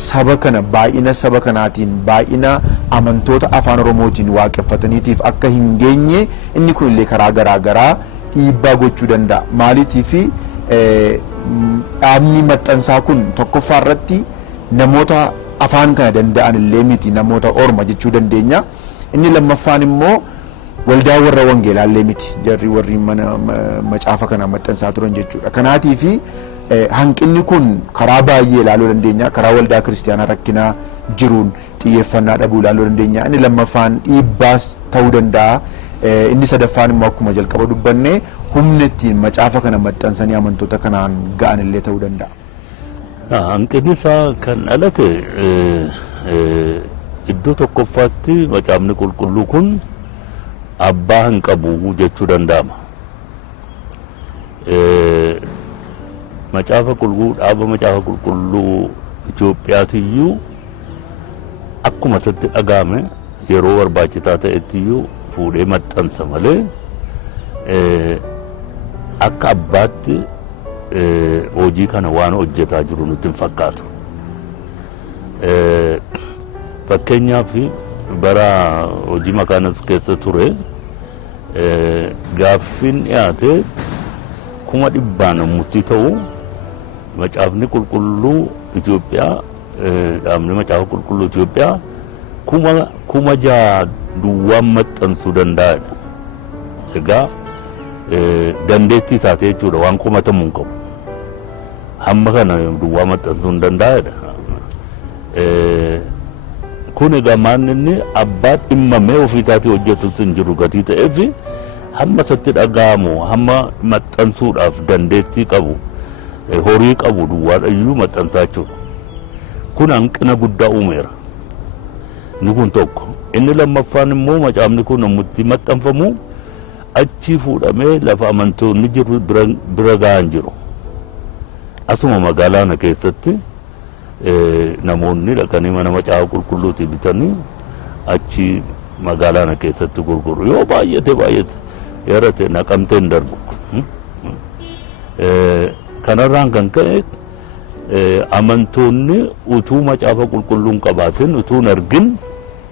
saba kana baay'ina saba kanaatiin baay'ina amantoota afaan Oromootiin waaqeffataniitiif akka hin geenye inni kun illee karaa garaagaraa dhiibbaa gochuu danda'a. Maaliitiif dhaabni maxxansaa kun tokkoffaa irratti namoota afaan kana danda'an illee miti namoota Oromoo jechuu dandeenya. Inni lammaffaan immoo waldaa warra wangeelaa illee miti jarri warri mana macaafa kana maxxansaa turan jechuudha. Kanaatiif hanqinni kun karaa baay'ee ilaaluu dandeenya. Karaa waldaa kiristaanaa rakkinaa jiruun xiyyeeffannaa dhabuu ilaaluu dandeenya. Inni lammaffaan dhiibbaas ta'uu danda'a. Inni sadaffaan immoo akkuma jalqaba dubbanne humna ittiin macaafa kana maxxansanii amantoota kanaan ga'an illee ta'uu danda'a. Hanqinni isaa kan dhalate iddoo tokkoffaatti macaafni qulqulluu kun abbaa hin qabu jechuu danda'ama. Macaafa qulqulluu dhaaba macaafa qulqulluu Itoophiyaatiyyuu akkuma itti dhaga'ame yeroo barbaachisaa ta'ettiyyuu fuudhee maxxansa malee akka abbaatti hojii kana waan hojjetaa jiru nutti hin fakkaatu. fakkeenyaaf bara hojii makaanas keessa ture gaaffiin dhiyaate 100,000 murtii ta'u macaafni qulqulluu Itoophiyaa dhaabni macaafa qulqulluu Itoophiyaa 6,000 duwwaan maxxansuu danda'aadha. Egaa dandeettii isaati jechuudha waan kumatamuu hin qabu. Hamma kana duwwaa maxxansuu hin danda'aadha. Kun egaa maanninni abbaa dhimmamee ofii isaatii hojjetutti hin jiru gatii ta'eef hamma isatti dhaga'amu hamma maxxansuudhaaf dandeettii qabu horii qabu duwwaadhayyuu maxxansaa jechuudha. Kun hanqina guddaa uumeera. Inni kun tokko. Inni lammaffaan immoo macaafni kun namatti maxxanfamu achi fuudhamee lafa amantoonni jiru bira ga'an jiru. Asuma magaalaa na keessatti namoonni dhaqanii mana macaafa qulqulluutii bitanii achi magaalaa na keessatti gurguru. Yoo baay'ate yerate naqamteen darbu. Kanarraan kan ka'e amantoonni utuu macaafa qulqulluun qabaatin utuu argin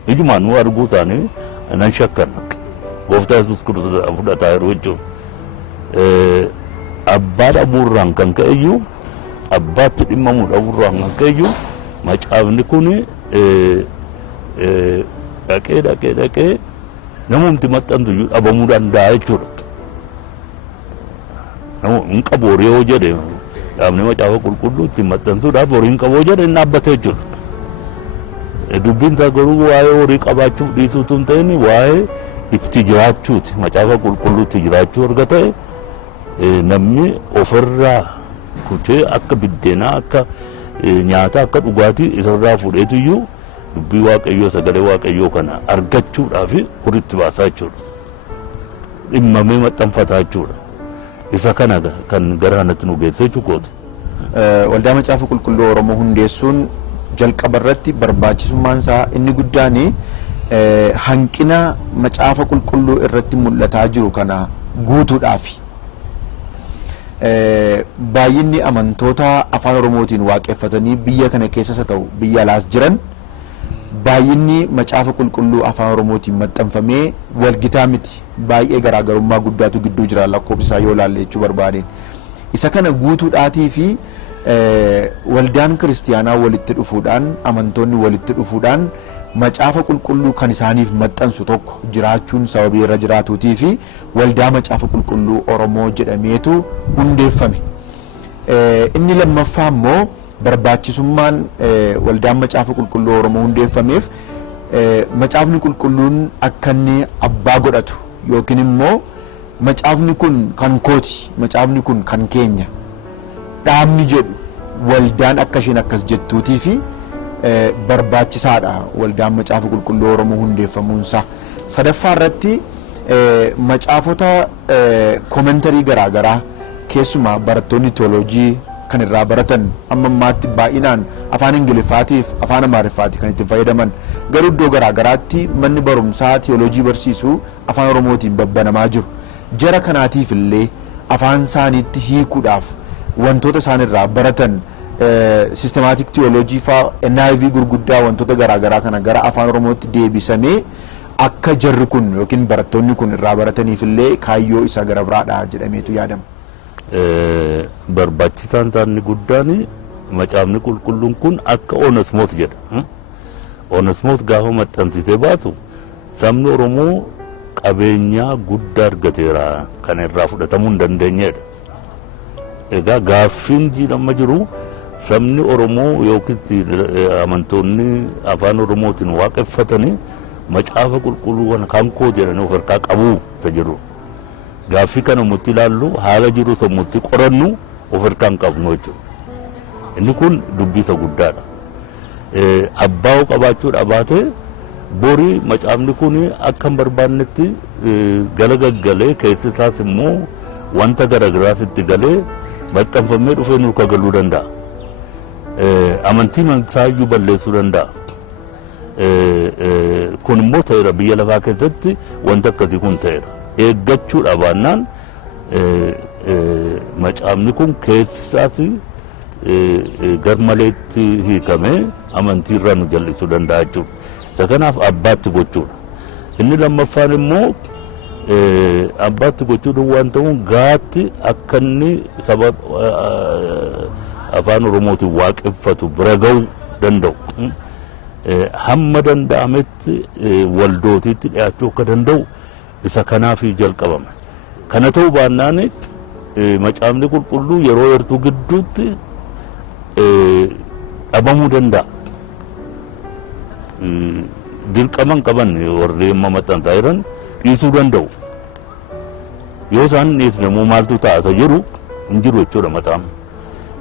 ijumaan nu arguu isaanii nan shakkan. Gooftaa Yesuus Kiristoos fudhataa jiru jechuudha. Abbaa dhabuurraan kan ka'eyyuu abbaatti dhimmamuu dhabuurraan kan ka'eyyuu macaafni kun dhaqee namumti maxxantu dhabamuu danda'a jechuudha. Hin qabu horii yoo jedhe dhaabni macaafa qulqulluu itti maxxansuudhaaf horii hin qabu yoo jedhe hin dhaabbata jechuudha. Dubbiin isaa garuu waa'ee horii qabaachuuf dhiisuutu hin ta'in waa'ee itti jiraachuuti. Macaafa qulqulluu itti jiraachuu erga ta'e namni ofirraa kutee akka biddeenaa akka nyaataa akka dhugaatii isarraa fudheetuyyuu dubbii waaqayyoo sagalee waaqayyoo kana argachuudhaaf horiitti baasaa jechuudha. Dhimmamee maxxanfataa jechuudha. Isa kana kan gara kanatti nu geesse jechuudha. Waldaa macaafa qulqulluu Oromoo hundeessuun jalqaba irratti barbaachisummaan isaa inni guddaan hanqina macaafa qulqulluu irratti mul'ataa jiru kana guutuudhaaf baay'inni amantoota afaan Oromootiin waaqeffatanii biyya kana keessas ta'u biyya alaas jiran baay'inni macaafa qulqulluu afaan Oromootiin maxxanfamee walgitaa miti. Baay'ee garaagarummaa guddaatu gidduu jira lakkoofsa isaa yoo ilaalle jechuu barbaadeen. Isa kana guutuudhaatii fi waldaan kiristiyaanaa walitti dhufuudhaan amantoonni walitti dhufuudhaan macaafa qulqulluu kan isaaniif maxxansu tokko jiraachuun sababii irra jiraatuutii fi waldaa macaafa qulqulluu Oromoo jedhameetu hundeeffame. Inni lammaffaa immoo barbaachisummaan waldaan macaafa qulqulluu Oromoo hundeeffameef macaafni qulqulluun akka inni abbaa godhatu yookiin immoo macaafni kun kan kooti macaafni kun kan keenya dhaabni jedhu waldaan akka isheen akkas jettuutii fi barbaachisaadha waldaan macaafa qulqulluu Oromoo hundeeffamuunsaa. Sadaffaa irratti macaafota koomentarii garaagaraa keessumaa barattoonni teoloojii kan irraa baratan amma ammaatti baay'inaan afaan Ingiliffaatiif afaan Amaariffaatii kan itti fayyadaman garuu iddoo garaagaraatti manni barumsaa teoloojii barsiisuu afaan Oromootiin babbanamaa jiru. Jara kanaatiif illee afaan isaaniitti hiikuudhaaf wantoota isaan irraa baratan systematic theology faa NIV gurguddaa wantoota garaagaraa kana gara afaan Oromootti deebisamee akka jarri kun yookiin barattoonni kun irraa barataniif illee kaayyoo isa gara biraadha jedhameetu yaadama. Barbaachisaan isaanii guddaan macaafni qulqulluun kun akka Onesmoos jedha. Onesmoos gaafa maxxansitee baatu sabni Oromoo qabeenyaa guddaa argateera kan irraa fudhatamuu hin dandeenyedha. Egaa gaaffiin jiidhamma jiru sabni Oromoo yookiin amantoonni afaan Oromootiin waaqeffatanii macaafa qulqulluu kan koo jedhanii of harkaa qabuu isa jiru. Gaaffii kana mutti ilaallu haala jiru sammutti qorannu of harkaan qabnu jechuudha. Inni kun dubbisa guddaadha. Abbaa qabaachuudha baatee borii macaafni kun akka hin barbaannetti galagalee keessa isaas immoo wanta garaagaraas itti galee maxxanfamee dhufee nurka galuu danda'a. Amantii isaayyuu balleessuu danda'a. Kun immoo ta'eera biyya lafaa keessatti wanta akkasii kun ta'eera. Eeggachuudha baannaan macaafni kun keessaas garmaleetti hiikamee amantiirra nu jallisuu danda'a jechuudha. Isa kanaaf abbaatti gochuudha. Inni lammaffaan immoo abbaatti gochuudhaan waan ta'uun gaatti akka inni saba afaan Oromootiin waaqeffatu bira ga'uu danda'u. Hamma danda'ametti waldootiitti dhiyaachuu akka danda'u isa kanaaf jalqabame. Kana ta'uu baannaan macaafni qulqulluu yeroo heertuu gidduutti dhabamuu danda'a. Dirqaman qaban warri amma maxxansaa jiran dhiisuu danda'u. Yoo isaan dhiisne immoo maaltu ta'a jedhu hin jiru jechuudha macaafni.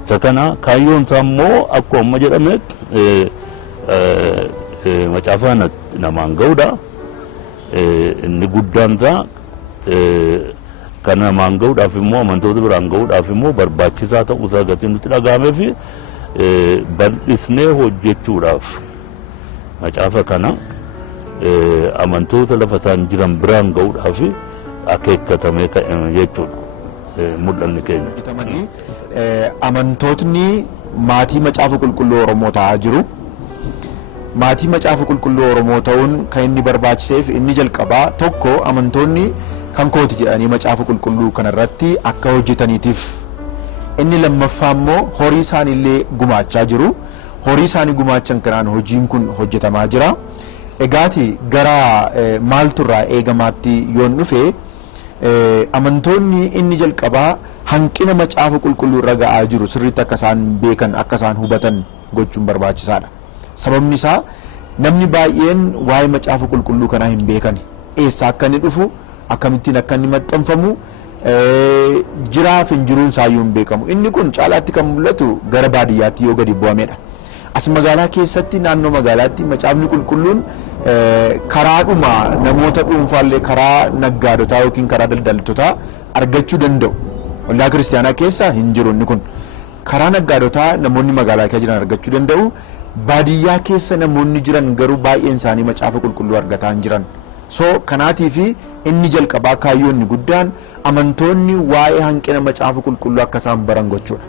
Isa kana kaayyoon isaa immoo akkuma amma jedhame macaafa namaan ga'uudha. Inni guddaan isaa kan namaan ga'uudhaaf immoo amantoota biraan ga'uudhaaf immoo barbaachisaa ta'uusaa gatiin nutti dhaga'amee fi bal'isnee hojjechuudhaaf macaafa kana amantoota lafa isaan jiran biraan ga'uudhaaf akeekkatamee jechuudha mul'anni keenya. Amantootni maatii macaafa qulqulluu Oromoo ta'aa jiru. Maatii macaafa qulqulluu Oromoo ta'uun kan inni barbaachiseef inni jalqabaa tokko amantoonni kan kooti jedhanii macaafa qulqulluu kanarratti akka hojjetaniitiif. Inni lammaffaa immoo horii isaaniillee gumaachaa jiru. Horii isaanii gumaachan kanaan hojiin kun hojjetamaa jira. Egaati gara maalturraa eegamaatti yoon dhufe amantoonni inni jalqabaa hanqina macaafa qulqulluu irra ga'aa jiru sirriitti akka isaan beekan akka isaan hubatan gochuun barbaachisaadha. Sababni isaa namni baay'een waa'ee macaafa qulqulluu kanaa hin beekani. Eessa akka inni dhufu, akkamittiin akka inni maxxanfamu, jiraaf hin jiruun isaayyuu hin beekamu. Inni kun caalaatti kan mul'atu gara baadiyyaatti yoo gadi bu'amedha. As magaalaa keessatti naannoo magaalaatti macaafni qulqulluun karaadhuma namoota dhuunfaallee karaa naggaadotaa yookiin karaa daldaltootaa argachuu danda'u. Waldaa kiristaanaa keessa hin jiru inni kun. Karaa naggaadotaa namoonni magaalaa keessa jiran argachuu danda'u. Baadiyyaa keessa namoonni jiran garuu baay'een isaanii macaafa qulqulluu argataa hin jiran. So kanaatii fi inni jalqabaa kaayyoonni guddaan amantoonni waa'ee hanqina macaafa qulqulluu akka isaan baran gochuudha.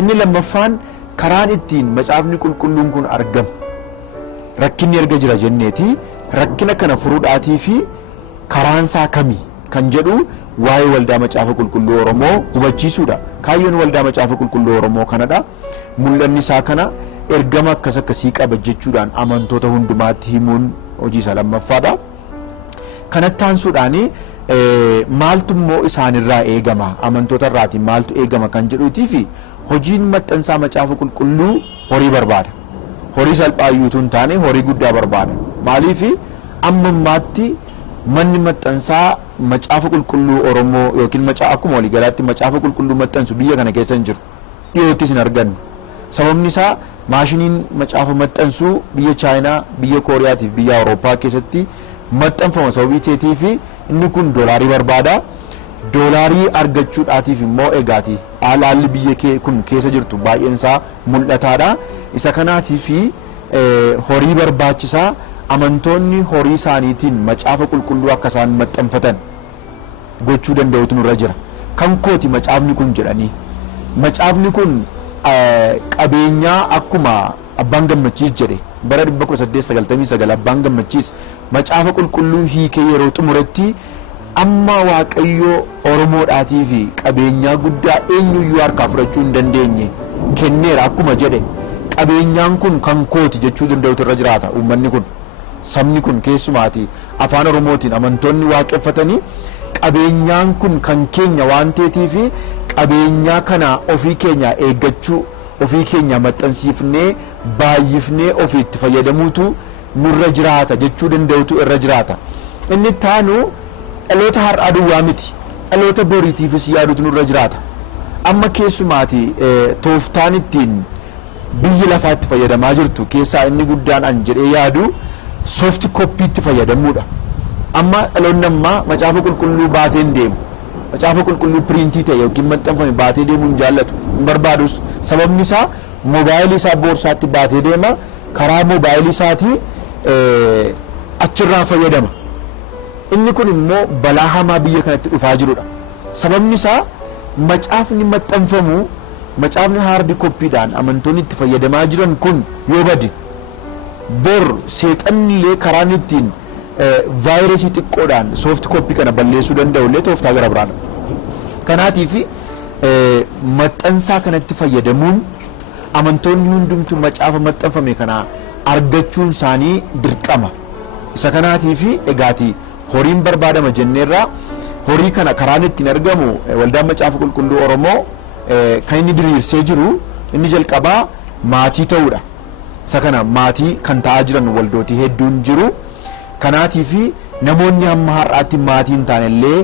Inni lammaffaan karaan ittiin macaafni qulqulluun kun argamu rakkinni erga jira jenneeti rakkina kana furuudhaatii fi karaan isaa kamii kan jedhu waa'ee waldaa macaafa qulqulluu Oromoo hubachiisuudha. Kaayyoon waldaa macaafa qulqulluu Oromoo kanadha. Mul'anni isaa kana ergama akkasii qaba jechuudhaan amantoota hundumaatti himuun hojii isa lammaffaadha. Kanatti aansuudhaan maaltu immoo isaanirraa eegama amantoota irraatiin maaltu eegama kan jedhuutii fi hojiin maxxansaa macaafa qulqulluu horii barbaada. Horii salphaayyuutu hin taane horii guddaa barbaada. Maaliif amma ammaatti manni maxxansaa macaafa qulqulluu Oromoo yookiin akkuma waliigalaatti macaafa qulqulluu maxxansu biyya kana keessa hin jiru. Dhiyoottis hin argannu. Sababni isaa maashiniin macaafa maxxansuu biyya Chaayinaa, biyya Kooriyaatiif biyya Awurooppaa keessatti maxxanfama sababii ta'eetii fi inni kun doolaarii barbaada. Doolaarii argachuudhaatiif immoo egaati haalli biyya kun keessa jirtu baay'een isaa mul'ataadha. Isa kanaatii fi horii barbaachisaa amantoonni horii isaaniitiin macaafa qulqulluu akka isaan maxxanfatan gochuu danda'utu nurra jira. Kan kooti macaafni kun jedhanii. Macaafni kun qabeenyaa akkuma abbaan gammachiis jedhe bara 1899 abbaan gammachiis macaafa qulqulluu hiikee yeroo xumuretti amma waaqayyo Oromoodhaatii fi qabeenyaa guddaa eenyuyyuu harkaa fudhachuu hin dandeenye kenneera akkuma jedhe qabeenyaan kun kan kooti jechuu danda'utu irra jiraata. Uummanni kun sabni kun keessumaati afaan Oromootiin amantoonni waaqeffatanii qabeenyaan kun kan keenya waan ta'eetii fi qabeenyaa kana ofii keenya eeggachuu ofii keenya maxxansiifnee baay'ifnee ofiitti fayyadamuutu nurra jiraata jechuu danda'utu irra jiraata. Inni taanu dhaloota har'aa duwwaa miti dhaloota boriitiifis yaadutu nurra jiraata. Amma keessumaati tooftaan ittiin biyyi lafaatti fayyadamaa jirtu keessaa inni guddaan an jedhee yaadu soft koppiitti fayyadamuudha. Amma dhaloonni ammaa macaafa qulqulluu baateen deemu. Macaafa qulqulluu piriintii ta'e yookiin maxxanfame baatee deemuu hin jaallatu hin barbaadus. Sababni isaa moobaayilii isaa boorsaatti baatee deema karaa moobaayilii isaatii achirraa fayyadama. Inni kun immoo balaa hamaa biyya kanatti dhufaa jirudha. Sababni isaa macaafni maxxanfamu macaafni haardi koppiidhaan amantoonni itti fayyadamaa jiran kun yoo bade bor seexannillee karaan ittiin vaayirasii xiqqoodhaan soft koppii kana balleessuu danda'u illee tooftaa gara biraadha. Kanaatiif maxxansaa kanatti fayyadamuun amantoonni hundumtuu macaafa maxxanfame kana argachuun isaanii dirqama. Isa kanaatiif egaati horiin barbaadama jenneerraa horii kana karaan ittiin argamu waldaan macaafa qulqulluu Oromoo kan inni diriirsee jiru inni jalqabaa maatii ta'uudha. Isa kana maatii kan ta'aa jiran waldootii hedduun jiru. Kanaatiif namoonni hamma har'aatti maatii hin taane illee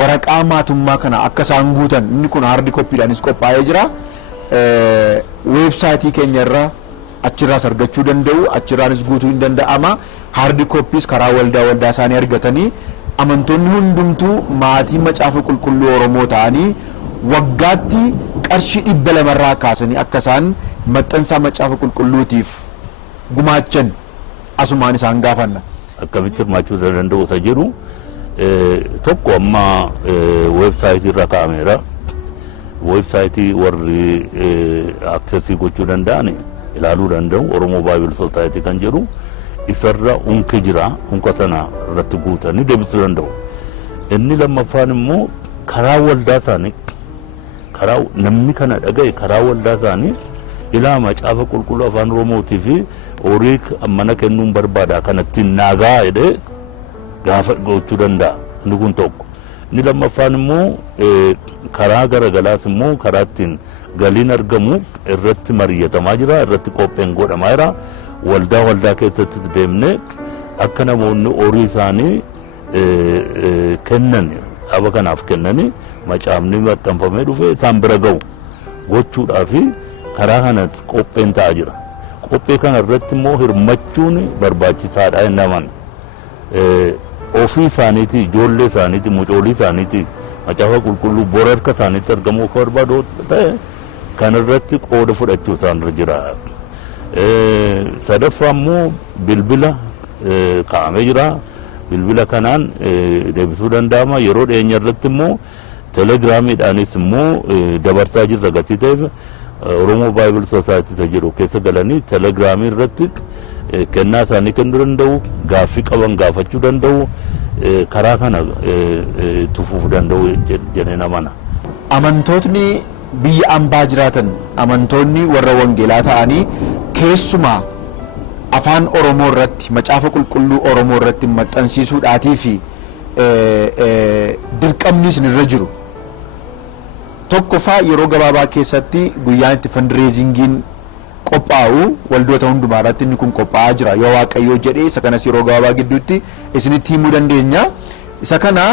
waraqaa maatummaa kana akka isaan guutan inni kun haardi koppiidhaanis qophaa'ee jira. Weebsaayitii keenya irraa achirraas argachuu danda'u, achirraanis guutuu hin danda'ama. Haardi koppiis karaa waldaa isaanii argatanii amantoonni hundumtuu maatii macaafa qulqulluu Oromoo ta'anii waggaatti qarshii 200 kaasanii akka isaan maxxansaa macaafa qulqulluutiif gumaachan asumaan isaan gaafanna. Akkamitti hirmaachuu danda'u isa jedhu tokko amma weebsaayitii irra kaa'ameera. Weebsaayitii warri aksesii gochuu danda'an ilaaluu danda'u Oromoo Bible Society kan jedhu isarra unka jira. Unka sana irratti guutanii deebisuu danda'u. Inni lammaffaan immoo karaa waldaa isaanii karaa namni kana dhagaye karaa waldaa isaanii ilaa macaafa qulqulluu afaan Oromootii fi horii mana kennuun barbaada kanatti naagaa jedhee gaafa gochuu danda'a. Inni kun tokko. Inni lammaffaan immoo karaa garagalaas immoo karaa ittiin galiin argamu irratti mari'atamaa jira, irratti qopheen godhamaa jira. Waldaa keessatti deemnee akka namoonni horii isaanii kennan dhaaba kanaaf kennanii macaafni maxxanfamee dhufe isaan bira ga'u gochuudhaaf karaa kanatti qopheen ta'aa jira. Qophee kana irratti immoo hirmachuun barbaachisaadha naman ofii isaaniiti ijoollee isaaniiti mucoolii isaaniiti macaafa qulqulluu bora harka isaaniitti argamuu akka barbaadu ta'e kan irratti qooda fudhachuu isaanirra jira. Sadaffaa immoo bilbila kaa'amee jira. Bilbila kanaan deebisuu danda'ama. Yeroo dhiyeenya irratti immoo telegiraamiidhaanis immoo dabarsaa jirra gatii ta'eef Oromoo Bible Society jedhu keessa galanii telegiraamii irratti kennaa isaanii kennuu danda'u, gaaffii qaban gaafachuu danda'u, karaa kana tufuuf danda'u jedhee namana. Amantootni biyya ambaa jiraatan amantoonni warra wangeelaa ta'anii keessumaa afaan Oromoo irratti macaafa qulqulluu Oromoo irratti maxxansiisuudhaatii fi dirqamni isinirra jiru. Tokkoffaa yeroo gabaabaa keessatti guyyaan itti fundraisingin qophaa'u waldoota hundumaa irratti inni kun qophaa'aa jira. Yoo Waaqayyoo jedhee isa kanas yeroo gabaabaa gidduutti isinitti himuu dandeenya. Isa kana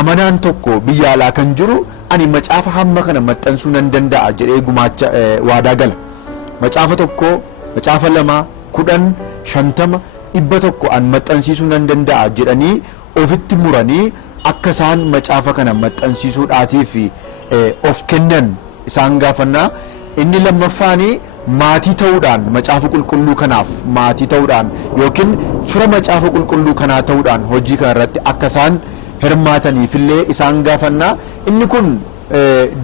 amanaan tokko biyya alaa kan jiru ani macaafa hamma kana maxxansuu nan danda'a jedhee gumaacha waadaa gala. Macaafa tokko, macaafa 2, 10, 50, 100 an maxxansiisuu nan danda'a jedhanii ofitti muranii akka isaan macaafa kana maxxansiisuudhaatiif of kennan isaan gaafannaa. Inni lammaffaanii maatii ta'uudhaan macaafa qulqulluu kanaaf maatii ta'uudhaan yookiin fira macaafa qulqulluu kanaa ta'uudhaan hojii kana irratti akka isaan hirmaataniifillee isaan gaafannaa. Inni kun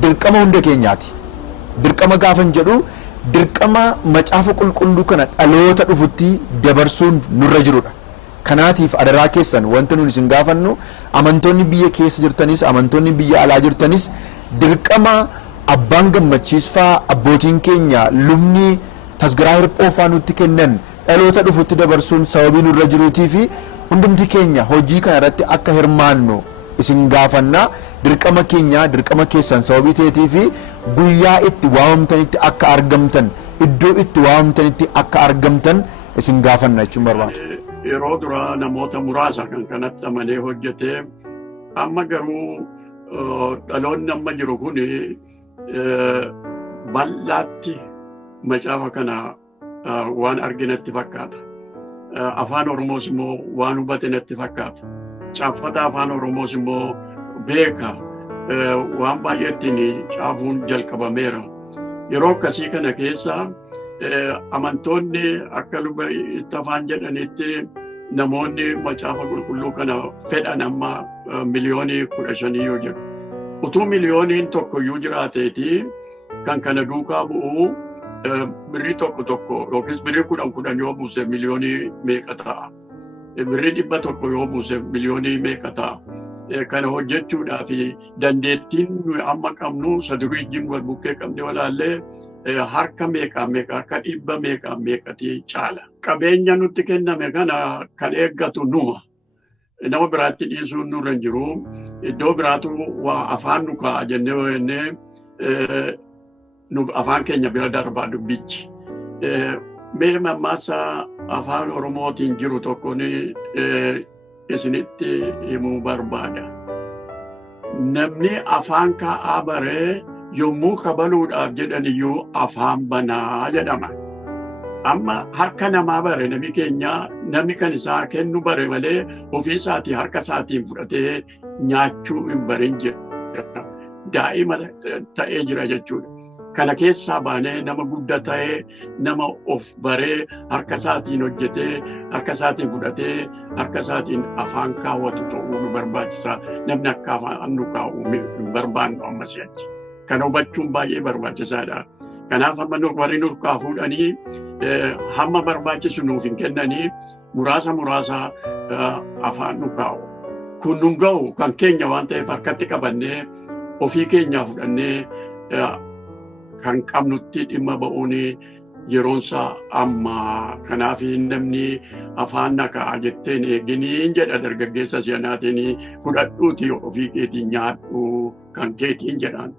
dirqama hunda keenyaati. Dirqama gaafan jedhu dirqama macaafa qulqulluu kana dhaloota dhufutti dabarsuun nurra jirudha. Kanaatiif adaraa keessan wanta nuti isin gaafannu amantoonni biyya keessa jirtanis amantoonni biyya alaa jirtanis dirqama abbaan gammachiisfaa abbootiin keenya lubni tasgaraa hirphoofaa nutti kennan dhaloota dhufutti dabarsuun sababii nurra jiruutii fi hundumti keenya hojii kana irratti akka hirmaannu isin gaafannaa. Dirqama keenya dirqama keessan sababii ta'eetii fi guyyaa itti waamamtanitti akka argamtan iddoo itti waamamtanitti akka argamtan isin gaafanna jechuun barbaada. Yeroo duraa namoota muraasa kan kanatti amanee hojjetee amma garuu dhaloonni amma jiru kun bal'aatti macaafa kana waan arginatti fakkaata. Afaan Oromoos immoo waan hubate natti fakkaata. Caaffata afaan Oromoos immoo beeka waan baay'eetiin caafuun jalqabameera. Yeroo akkasii kana keessa amantoonni akka luba itti afaan jedhanitti namoonni macaafa qulqulluu kana fedhan amma miliyoonii 15 yoo jedhu. Utuu miliyooniin tokkoyyuu jiraateeti kan kana duukaa bu'u birrii tokko yookiis birrii 10 yoo buuse miliyoonii meeqa ta'a? Birrii 100 yoo buuse miliyoonii meeqa ta'a? Kana hojjechuudhaaf dandeettiin nuyi amma qabnu sadurii wajjin wal bukkee qabne walaallee harka meeqa harka 100 meeqati caala. Qabeenya nutti kenname kana kan eeggatu numa. Nama biraatti dhiisuun nurra hin jiru. Iddoo biraatu waa afaan nu kaa'a jennee afaan keenya bira darbaa dubbichi. Mee mammaaksa afaan Oromootiin jiru tokkoon isinitti himuu barbaada. Namni afaan kaa'aa baree yommuu kabaluudhaaf jedhaniyyuu afaan banaa jedhama. Amma harka namaa bare namni keenya namni kan isaa kennu bare malee ofii isaatii harka isaatiin fudhatee nyaachuu hin barin jira. Daa'ima ta'ee jira jechuudha. Kana keessaa baanee nama guddaa ta'ee nama of baree harka isaatiin hojjetee harka isaatiin fudhatee harka isaatiin afaan kaawwatu ta'uu nu barbaachisa. Namni akka afaan nu kaa'u hin barbaannu amma si'achi. Kana hubachuun baay'ee barbaachisaadha. Kanaaf amma warri nurkaa fuudhanii hamma barbaachisu nuuf hin kennanii muraasa afaan nu kaa'u. Kun nun ga'u kan keenya waan ta'eef harkatti qabannee ofii keenyaa fudhannee kan qabnutti dhimma ba'uun yeroonsaa amma. Kanaaf namni afaan nakaa jetteen eeginiin jedha dargaggeessa si'anaatiin fudhadhuuti ofii keetiin nyaadhu kan keetiin jedhaan.